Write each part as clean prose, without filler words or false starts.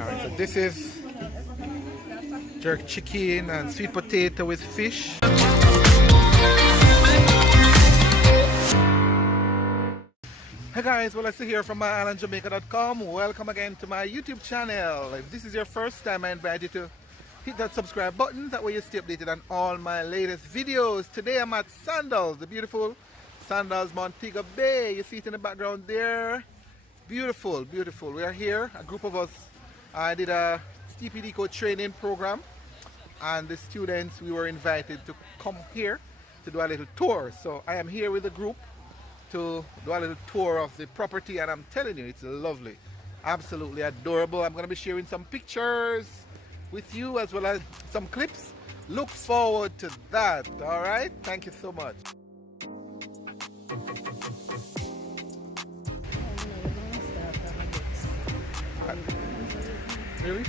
Alright, so this is jerk chicken and sweet potato with fish. Hey guys, well, I see here from My-Island-Jamaica.com. Welcome again to my YouTube channel. If this is your first time, I invite you to hit that subscribe button. That way you stay updated on all my latest videos. Today I'm at Sandals, the beautiful Sandals Montego Bay. You see it in the background there. Beautiful, beautiful. We are here, a group of us. I did a Steepy Deco training program, and the students, we were invited to come here to do a little tour. So I am here with the group to do a little tour of the property, and I'm telling you, it's lovely, absolutely adorable. I'm going to be sharing some pictures with you as well as some clips. Look forward to that. All right, thank you so much. Really?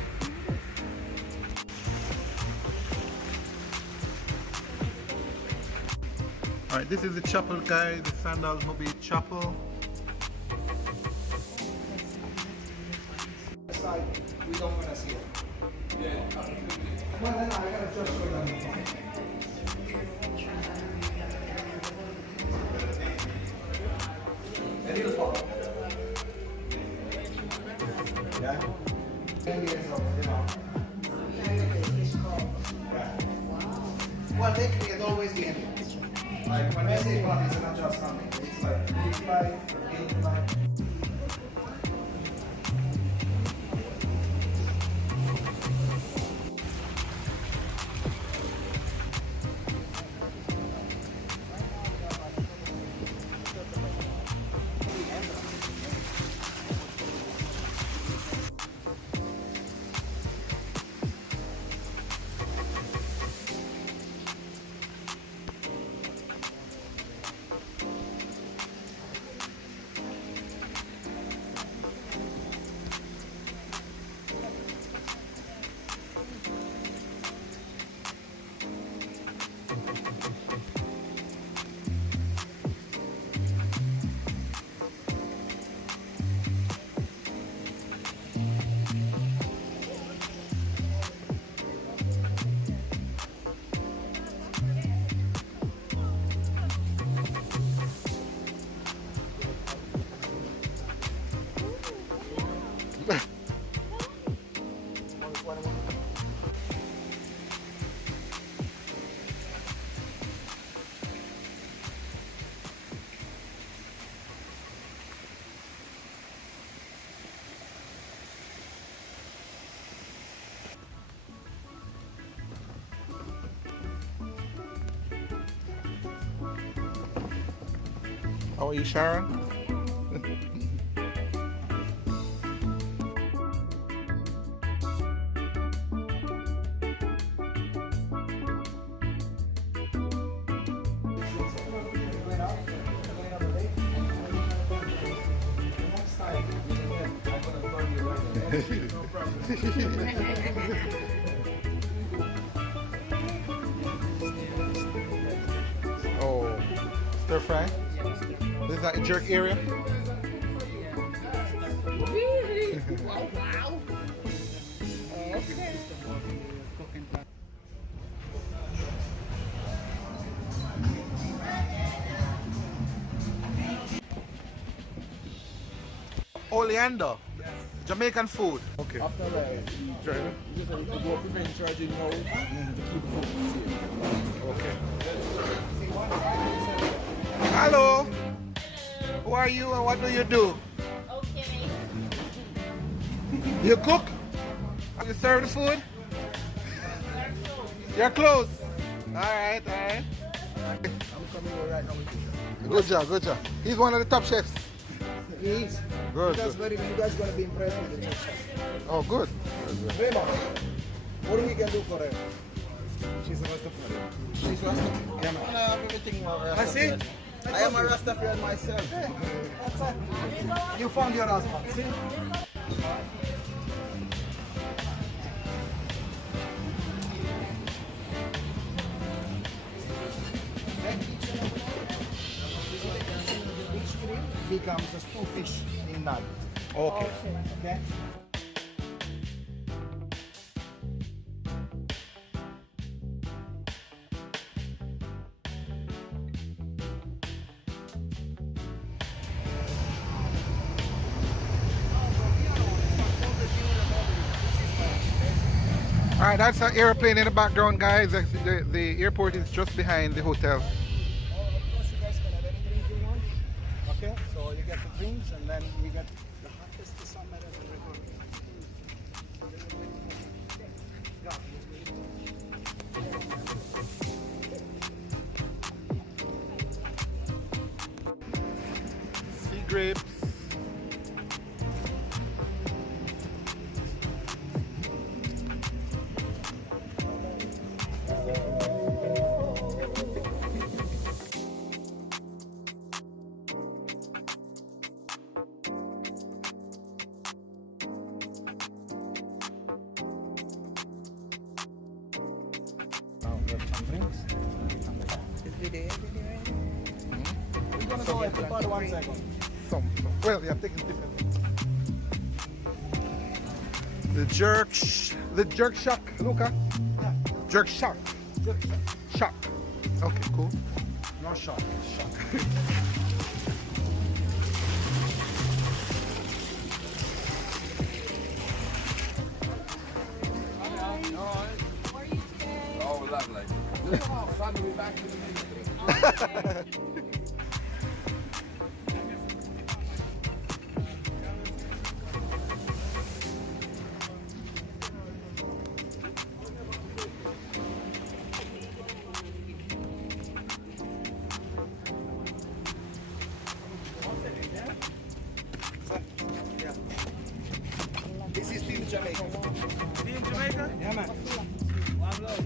Alright, this is the chapel, guys, the Sandals Montego Bay Chapel. We don't want to see it. Yeah. Well, then I gotta just show them. And it'll fall. Yeah. 10 years old, you know. Yeah. Well, they create always the end. Like when I say God, it's not just something. It's like live life, gain life. How are you, Sharon? Oh, stir fry? This is that jerk area? Really? Wow, wow. Okay. Oleander. Jamaican food. Okay. After that, you just have to go prevent charging now to keep food safe. Okay. Hello. Who are you and what do you do? Okay. You cook? You serve the food? You're close. Alright, alright. I'm coming over right now with you. Good job, good job. He's one of the top chefs. Please. Good. You guys gonna be impressed with the next chef. Oh, good. Raymond, what do we can do for her? She's a Rastafarian. She's Rastafarian. Yeah, man. I have everything Rastafarian. I see. I am a Rastafarian myself. That's it. You found your husband. See? becomes a spoonfish in that. Okay. Okay? That's an airplane in the background, guys. The airport is just behind the hotel. Of course, you guys can have any drink you want. Okay, so you get the drinks and then you get the hottest to some matters and record. Sea grapes. We're gonna go at about 1 second. Well, yeah, taking different. The jerk shock, Luca. Yeah. Jerk shock. Jerk Shock. Okay, cool. No shock, shock. Oh, lovely. Fun to be back in the ministry. Yeah. This is Team Jamaica. Team Jamaica? Yeah, man. One love.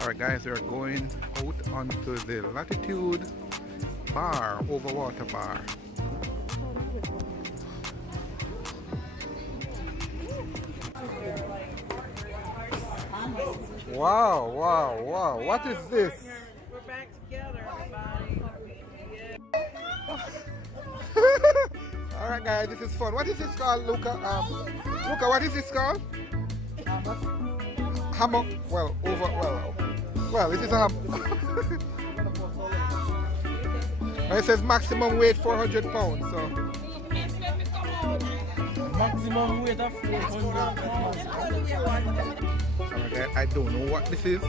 Alright guys, we are going out onto the Latitude bar, Overwater bar. Wow, wow, wow. What is this? We're back together, everybody. Alright guys, this is fun. What is this called, Luca? Luca, what is this called? Hammock. Well, this is a hammock. And it says maximum weight 400 pounds, so. Maximum weight of 400 pounds. Alright guys, I don't know what this is.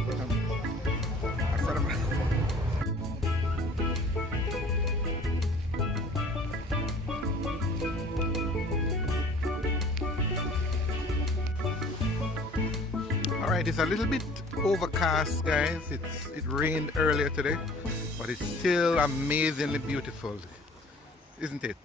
Alright, it's a little bit overcast, guys. It rained earlier today, but it's still amazingly beautiful, isn't it?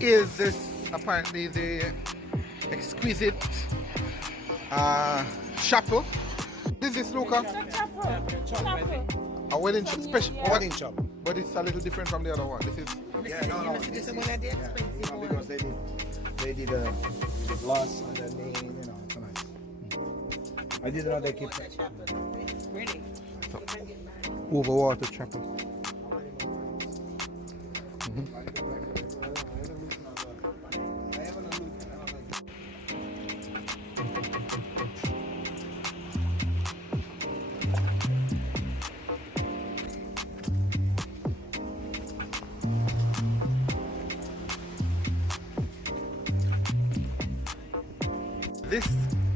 Is this apparently the exquisite chapel? This is Luca. A wedding shop, special Wedding shop. but it's a little different from the other one. This is Yeah, no. This is one of the expensive No, because they did a gloss on the name, you know, it's nice. I didn't know they keep it. Really? Overwater chapel.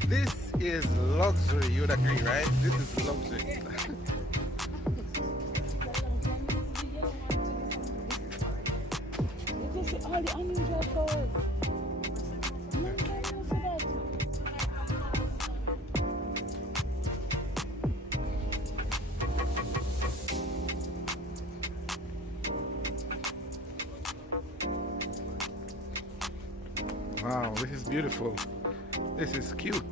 This is luxury, you'd agree, right? This is luxury. All the unusual flowers. Wow, this is beautiful. This is cute.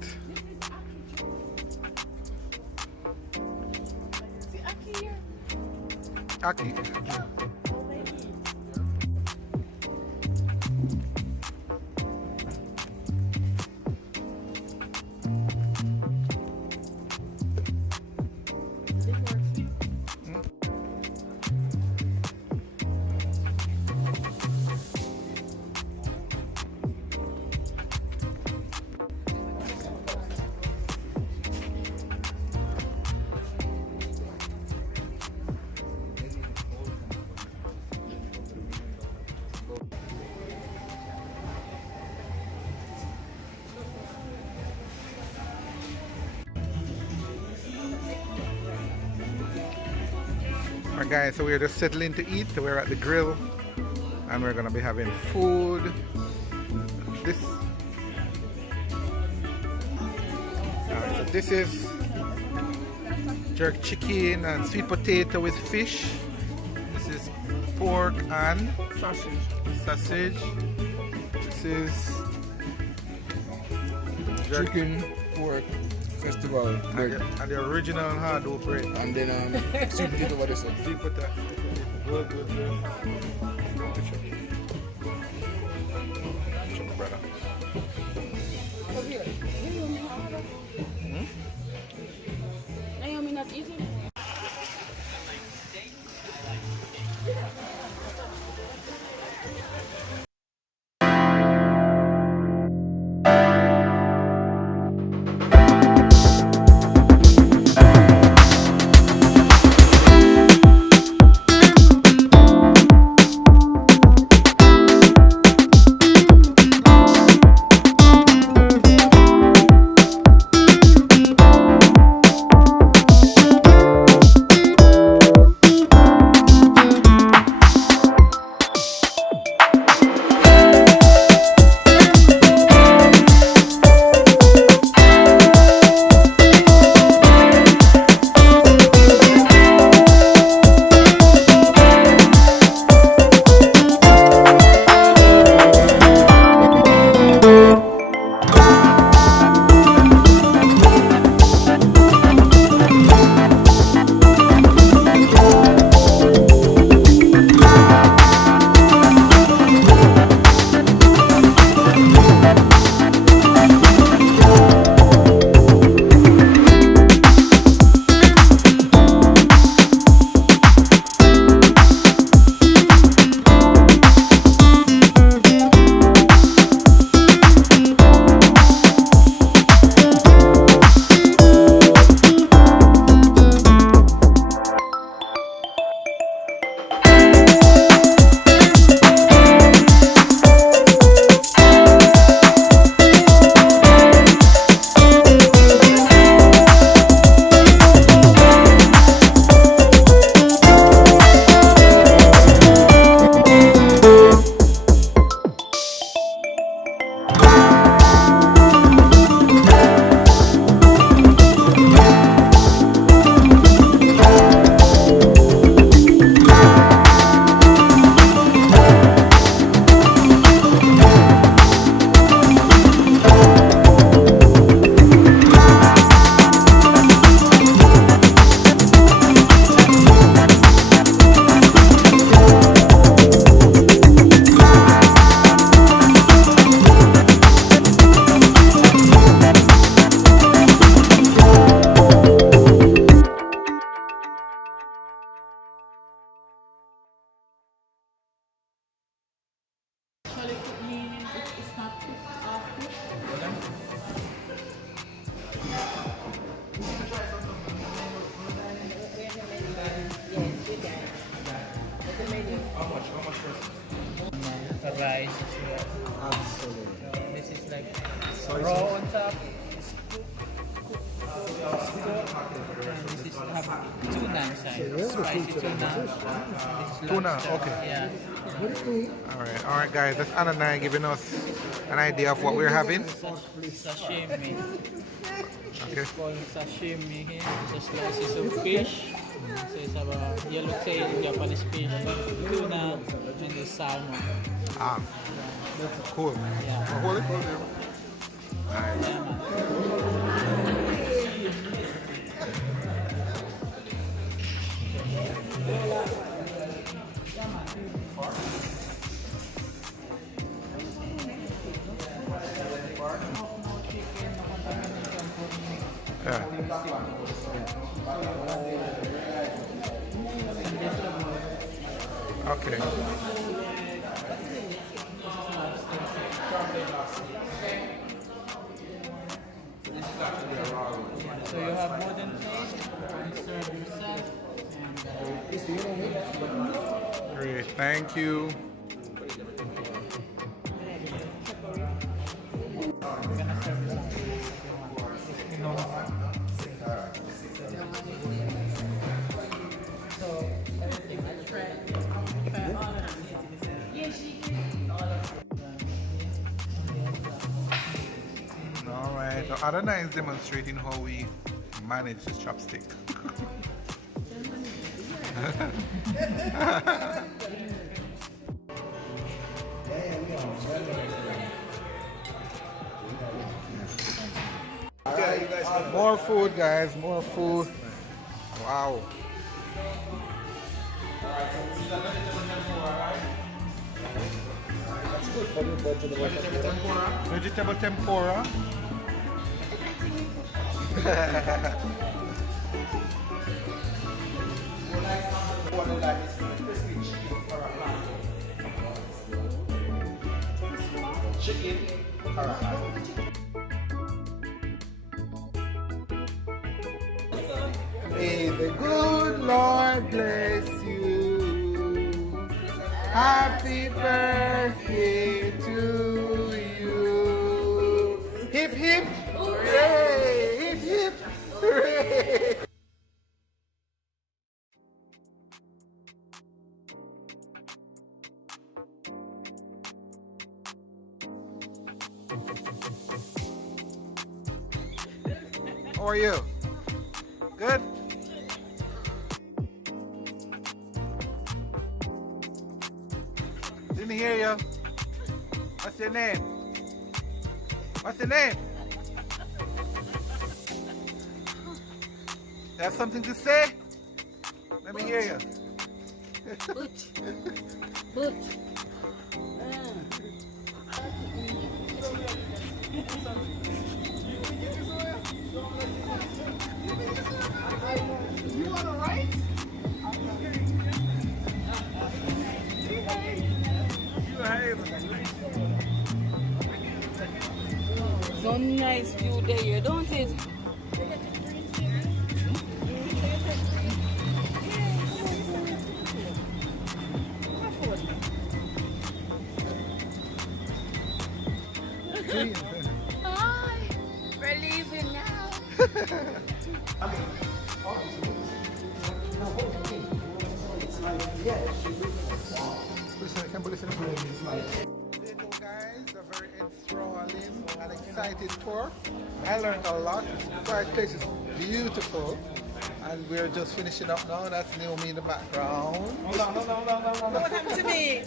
Aki. Alright guys, so we're just settling to eat. We're at the grill and we're gonna be having food. This alright, so this is jerk chicken and sweet potato with fish. This is pork and sausage. This is jerk Chicken, pork, festival, bread. and the original hard dough bread. And then sweet potato, what is it? Sweet potato. Good, good, good. Check, brother. Naomi not eating. Rice. Absolutely. This is like raw on top. And this is have tuna inside. Spicy tuna. Tuna, okay. Yeah. Alright guys, that's Anna and I giving us an idea of what we're having. Sashimi. Okay. It's called sashimi here. It's a slices of fish. So it's about yellowtail Japanese fish, tuna, and the salmon. Ah, cool. Yeah. Oh, hold it, hold it. Nice. Yeah, man. Yeah. Okay. So you have wooden plate, you serve yourself, and Great, thank you. we're gonna serve you some. So Adana is demonstrating how we manage the chopstick. More food, guys, more food. Wow. That's good for you, vegetable tempura. Vegetable tempura. Chicken. May the good Lord bless you. Happy birthday to you. Hip hip hooray! Hip hip hooray! How are you? Good? Didn't hear you. What's your name? What's your name? You have something to say? Let me hear you. Butch. Butch. You want to write? So nice view there, don't it? Hi. We're leaving now. There you go, guys, a very enthralling and exciting tour. I learned a lot. The place is beautiful. And we're just finishing up now. That's Naomi in the background. Hold on. What happened to me?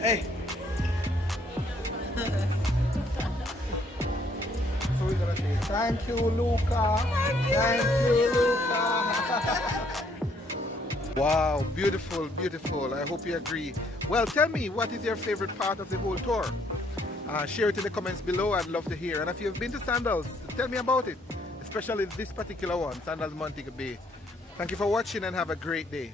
Hey! So we're gonna say thank you, Luca. Thank you, Luca. Wow, beautiful, beautiful. I hope you agree. Well, tell me, what is your favorite part of the whole tour? Share it in the comments below. I'd love to hear. And if you've been to Sandals, tell me about it, especially this particular one, Sandals Montego Bay. Thank you for watching and have a great day.